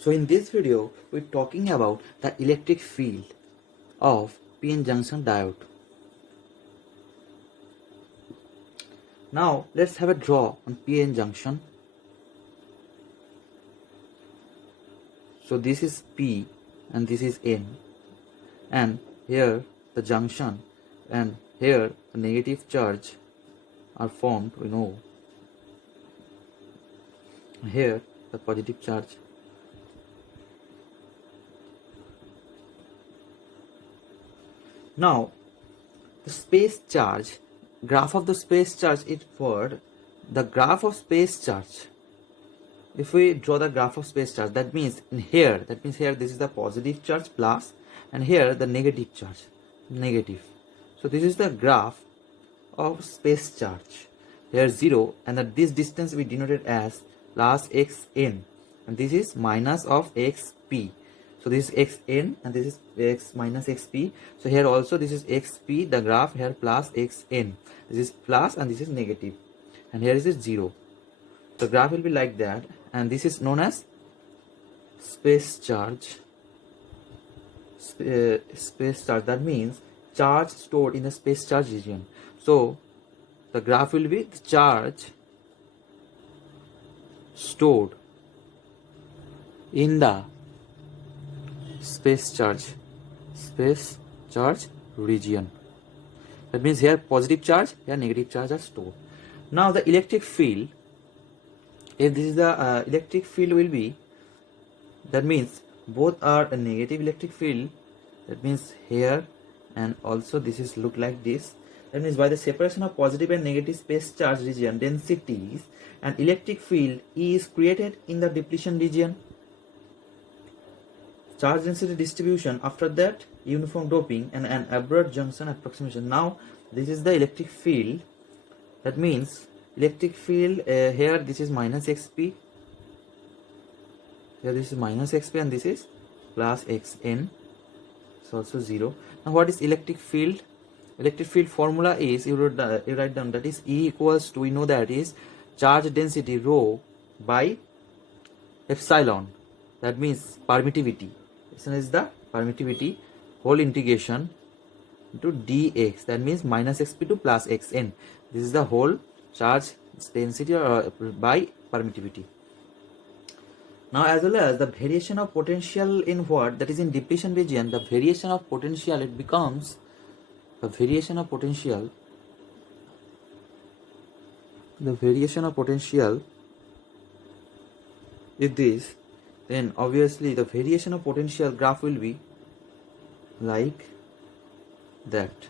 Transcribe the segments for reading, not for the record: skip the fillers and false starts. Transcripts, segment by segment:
So in this video, we're talking about the electric field of PN junction diode. Now let's have a draw on PN junction. So this is P and this is N, and here the junction and here the negative charge are formed, we know. Here the positive charge. Now the space charge, graph of the space charge is for the graph of space charge. If we draw the graph of space charge, that means here this is the positive charge plus, and here the negative charge negative. So this is the graph of space charge. Here 0, and this distance we denoted as plus xn, and this is minus of xp. So this is xn and this is x minus xp. So here also this is xp, the graph, here plus xn. This is plus and this is negative, and here is 0. The graph will be like that, and this is known as space charge. Space charge, that means charge stored in the space charge region. So the graph will be the charge stored in the space charge region. That means here positive charge, here negative charge are stored. Now the electric field, if this is the electric field will be, that means both are a negative electric field, that means here, and also this is look like this. That means by the separation of positive and negative space charge region densities, an electric field is created in the depletion region. Charge density distribution, after that uniform doping and an abrupt junction approximation. Now this is the electric field. That means electric field, here this is minus xp, here this is minus xp, and this is plus xn. It's also 0. Now what is electric field? Electric field formula is, you write down, that is E equals to, we know that is charge density rho by epsilon, that means permittivity. This one is the permittivity, whole integration into dx, that means minus xp to plus xn. This is the whole charge density by permittivity. Now as well as the variation of potential in what, that is in depletion region, the variation of potential, it becomes the variation of potential is this, then obviously the variation of potential graph will be like that.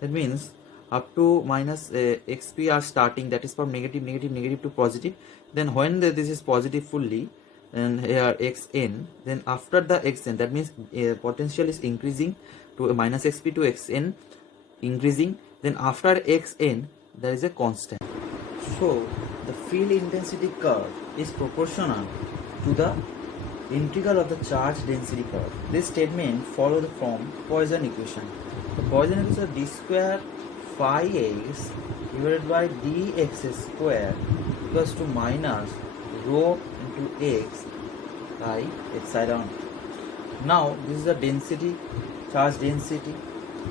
That means up to minus xp are starting, that is from negative to positive. Then when this is positive fully, and here xn, then after the xn, that means potential is increasing to minus xp to xn, increasing. Then after xn there is a constant. So the field intensity curve is proportional to the integral of the charge density curve. This statement follows from Poisson equation. The Poisson equation is d square phi x divided by dx square equals to minus rho into x by epsilon. Now this is the density, charge density,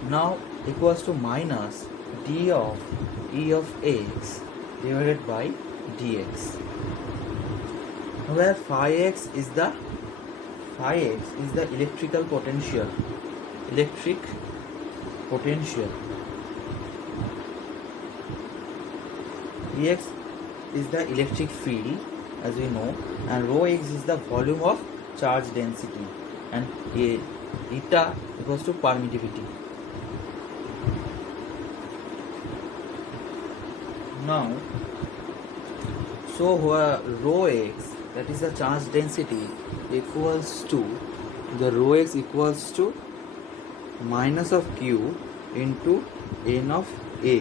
now equals to minus d of E of x divided by dx, where phi x is the electrical potential, dx is the electric field, as we know, and rho x is the volume of charge density, and eta equals to permittivity. Now, so rho x, that is the charge density, equals to, the rho x equals to minus of q into n of a,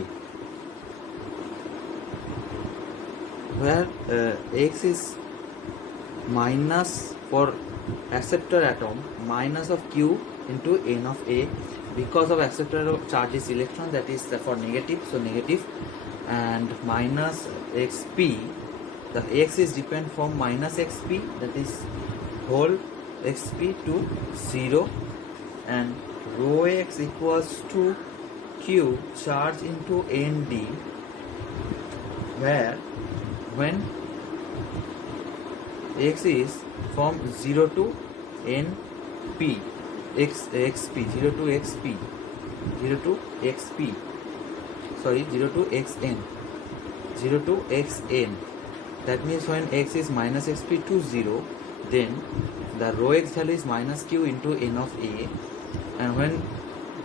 where x is minus for acceptor atom, minus of q into n of a, because of acceptor charge is electron, that is for negative, so negative, and minus xp, the x is depend from minus xp, that is whole xp to 0, and rho x equals to q charge into nd, where when x is from 0 to np, xp 0 to xp 0 to xp, sorry 0 to xn, 0 to xn. That means when x is minus xp to 0, then the rho x value is minus q into n of a, and when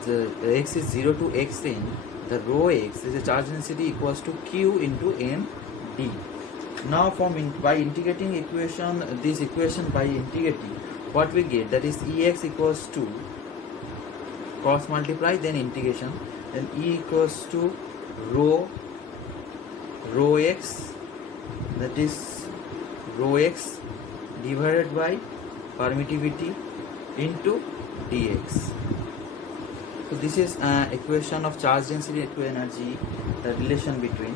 the x is 0 to xn, the rho x is a charge density equals to q into n d. Now by integrating this equation by integrating, what we get, that is ex equals to cross multiply, then integration, then e equals to rho x, that is rho x divided by permittivity into dx. So this is equation of charge density to energy, the relation between.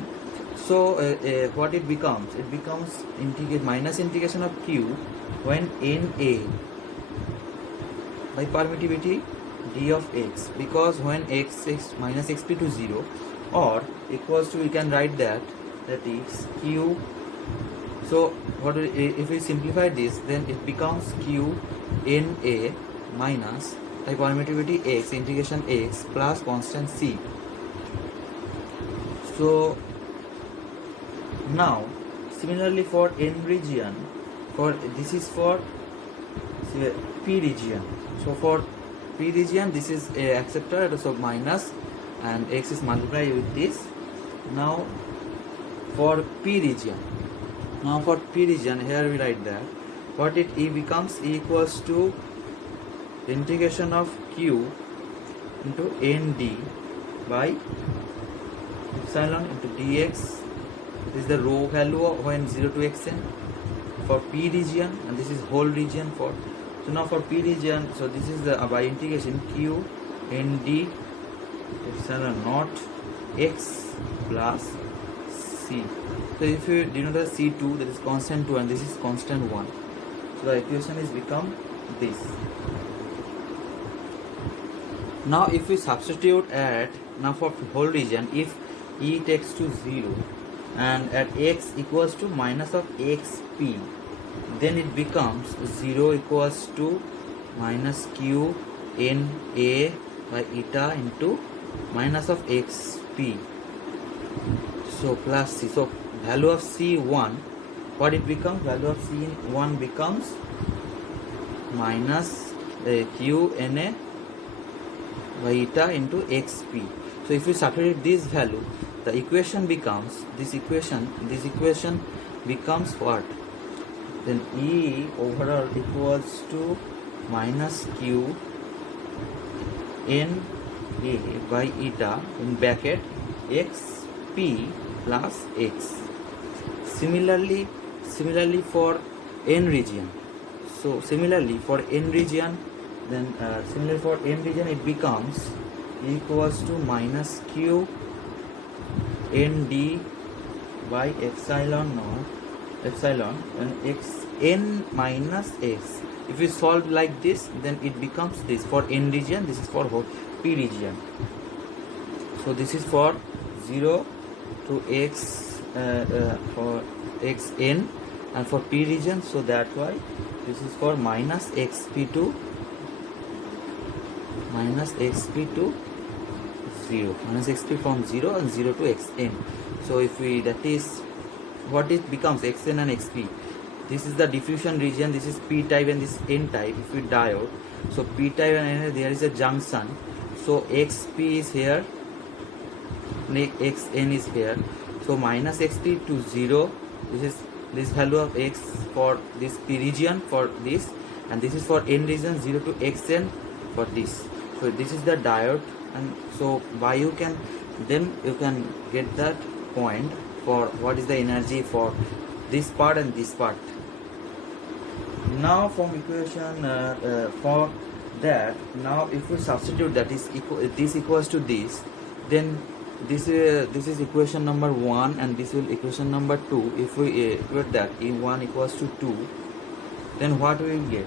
So what it becomes? It becomes minus integration of q when Na by permittivity d of x, because when x is minus xp to 0, or equals to, we can write that is q. So if we simplify this, then it becomes q Na minus by permittivity x integration x plus constant c. So now similarly for n region, this is for p region. So for p region, this is accepted, so minus, and x is multiplied with this. Now for p region, here we write that what it becomes, e equals to integration of q into nd by epsilon into dx. This is the rho value when 0 to xn for p region, and this is whole region for. So now for p region, so this is the by integration q nd epsilon naught x plus c. So if you denote the c2, that is constant 2, and this is constant 1. So the equation is become this. Now if we substitute now for whole region, if e takes to 0 and at x equals to minus of xp, then it becomes 0 equals to minus q n a by eta into minus of xp, so plus c. So value of c1, what it becomes, value of c1 becomes minus q na by eta into xp. So if we substitute this value, the equation becomes, this equation becomes what? Then E overall equals to minus q n a by eta in bracket xp plus x. Similarly for n region. So similarly for n region, then similarly for n region, it becomes equals to minus q nd by epsilon and x n minus x. If we solve like this, then it becomes this for n region, this is for p region. So this is for 0 to x for xn, and for p region, so that's why this is for minus xp to 0, minus xp from 0 and 0 to xn. So if we, that is what it becomes, xn and xp. This is the diffusion region, this is p type and this is n type. If we diode, so p type and n, there is a junction, so xp is here, xn is here. So minus xp to 0, this is this value of x for this p region for this, and this is for n region 0 to xn for this. So this is the diode, and so by you can get that point for what is the energy for this part and this part. Now from equation for that, now if we substitute that is this equals to this, then this is equation number 1 and this will equation number 2. If we equate that, E1 equals to 2 then what we will get?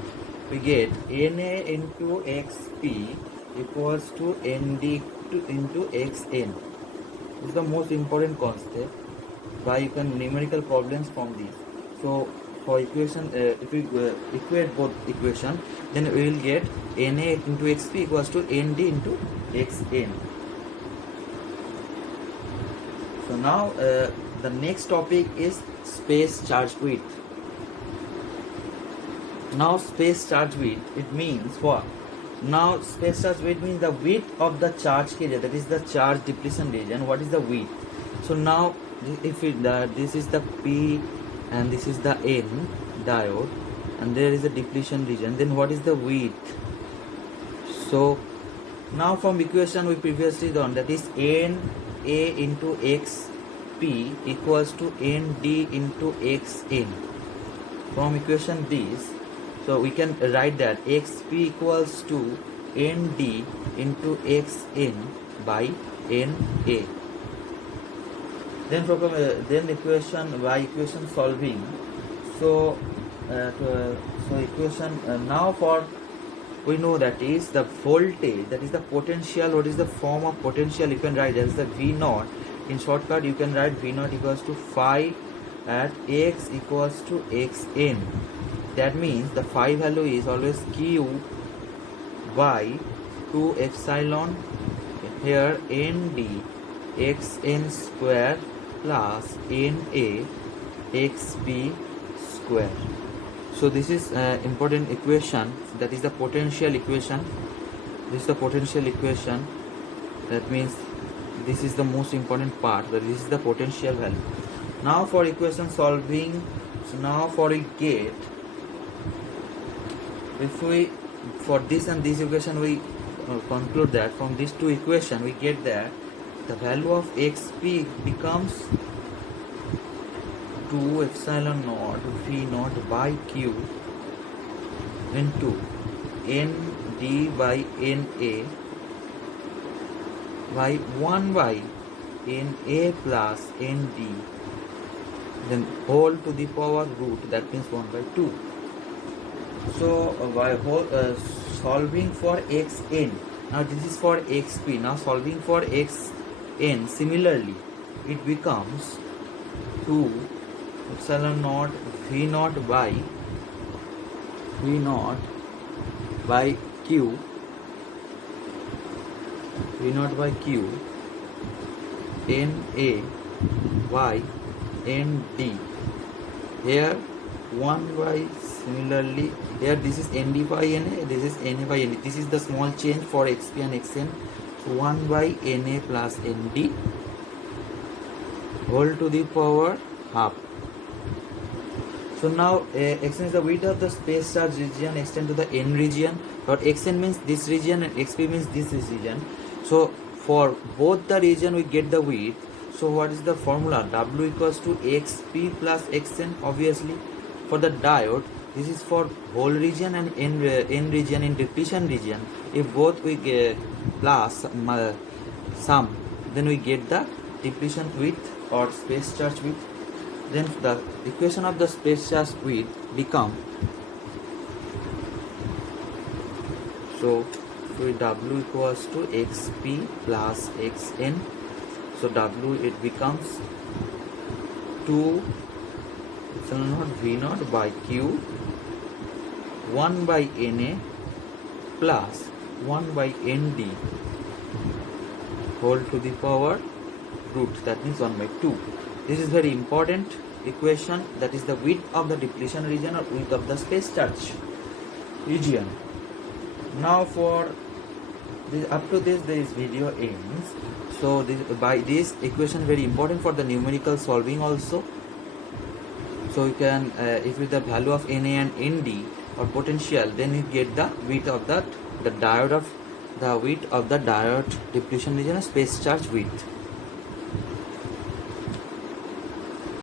We get Na into xp equals to nd into xn. This is the most important concept, why you can numerical problems from this. So for equation, if we equate both equation, then we will get Na into xp equals to nd into xn. So now the next topic is space charge width. Now space charge width, it means what? Now space charge width means the width of the charge carrier, that is the charge depletion region. What is the width? So now if this is the P and this is the N diode and there is a depletion region, then what is the width? So now from equation we previously done, that is N A into xp equals to nd into xn. From equation this, so we can write that xp equals to nd into xn by na. Then from equation solving, so equation now for, we know that is the voltage, that is the potential. What is the form of potential? You can write that is the V naught. In shortcut you can write V naught equals to phi at x equals to xn. That means the phi value is always q by 2 epsilon here nd xn square plus na xp square. So this is important equation, that is the potential equation. This is the potential equation. That means this is the most important part, that this is the potential value. Now for equation solving, so now for a gate, if we for this and this equation we conclude that from these two equations we get that the value of xp becomes 2 epsilon naught V naught by Q into nd by na by 1 by na plus nd, then whole to the power root, that means 1 by 2. So by solving for xn, now this is for xp, now solving for xn, similarly it becomes 2 epsilon naught V naught by Q, V naught by Q na by nd. Here 1 by, similarly here this is nd by na, this is na by nd. This is the small change for xp and xn. So 1 by na plus nd whole to the power half. So now xn is the width of the space charge region extend to the n region, or xn means this region and xp means this region. So for both the region we get the width. So what is the formula? W equals to xp plus xn. Obviously for the diode this is for whole region and n region. In depletion region, if both we get plus sum, then we get the depletion width or space charge width. Then the equation of the space charge width become, so W equals to xp plus xn. So W it becomes 2 epsilon naught V naught by Q 1 by Na plus 1 by Nd whole to the power root, that means 1 by 2. This is very important equation, that is the width of the depletion region or width of the space charge region. Now for this, up to this video ends. So by this equation very important for the numerical solving also. So you can if with the value of Na and Nd or potential, then you get the width of the diode of the width of the diode depletion region or space charge width.